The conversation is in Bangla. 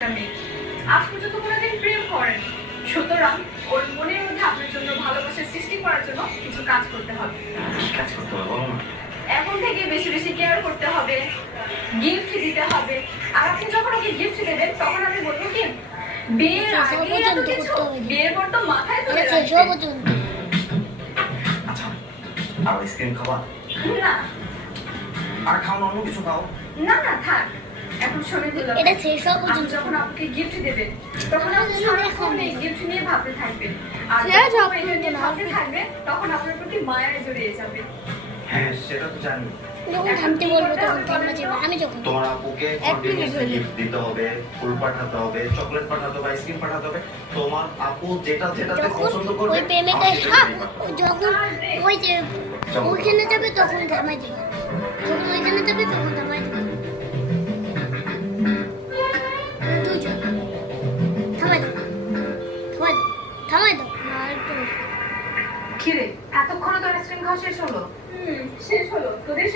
আজ পর্যন্ত কোনোদিন প্রেম করেন, সুতরাং ওর মনের মধ্যে আপনার জন্য ভালোবাসার সৃষ্টি করার জন্য কিছু কাজ করতে হবে। কাজ করতে হবে বলো না। এখন থেকে বেশি বেশি কেয়ার করতে হবে, গিফট দিতে হবে। আর আপনি যখন ওকে গিফট দেবেন তখন আমি বলবো কি, বিয়ের আগে এত কিছু, বিয়ের পর তো মাথায় তুলে রাখবেন। আচ্ছা, আর আইসক্রিম খাবা? না আর খাও না, অন্য কিছু খাও। না না থাক। এখন শুনে দিলাম, এটা শেষ হওয়া আপনি পর্যন্ত যখন আপনাকে গিফট দেবেন তখন আপনি সারাক্ষণ এই গিফট নিয়ে ভাবতে থাকবেন। আর শেষ হওয়া যখন এটা নিয়ে পর্যন্ত ভাবতে থাকবেন তখন আপনার প্রতি মায়ায় জড়িয়ে যাবে। হ্যাঁ, সেটা তো জানি। যখন থামতে বলবো তখন থামা যাবে। আমি যখন তোমার আপুকে কন্টিনিউয়াসলি গিফট দিতে হবে, ফুল পাঠাতে হবে, চকলেট পাঠাতে হবে, আইসক্রিম পাঠাতে হবে। তোমার আপু যেটাতে যখন পছন্দ করবে ওই প্রেমিকা যখন ওই যে ওইখানে যাবে তখন থামাই যাবে। যখন ওইখানে যাবে তখন থামাই যাবে। দুজন থামাই দাও, থামাই দাও, থামাই দাও। আর একটু কিরে, এতক্ষণে তোর আইসক্রিম খাওয়া শেষ হলো? শেষ হলো। তোদের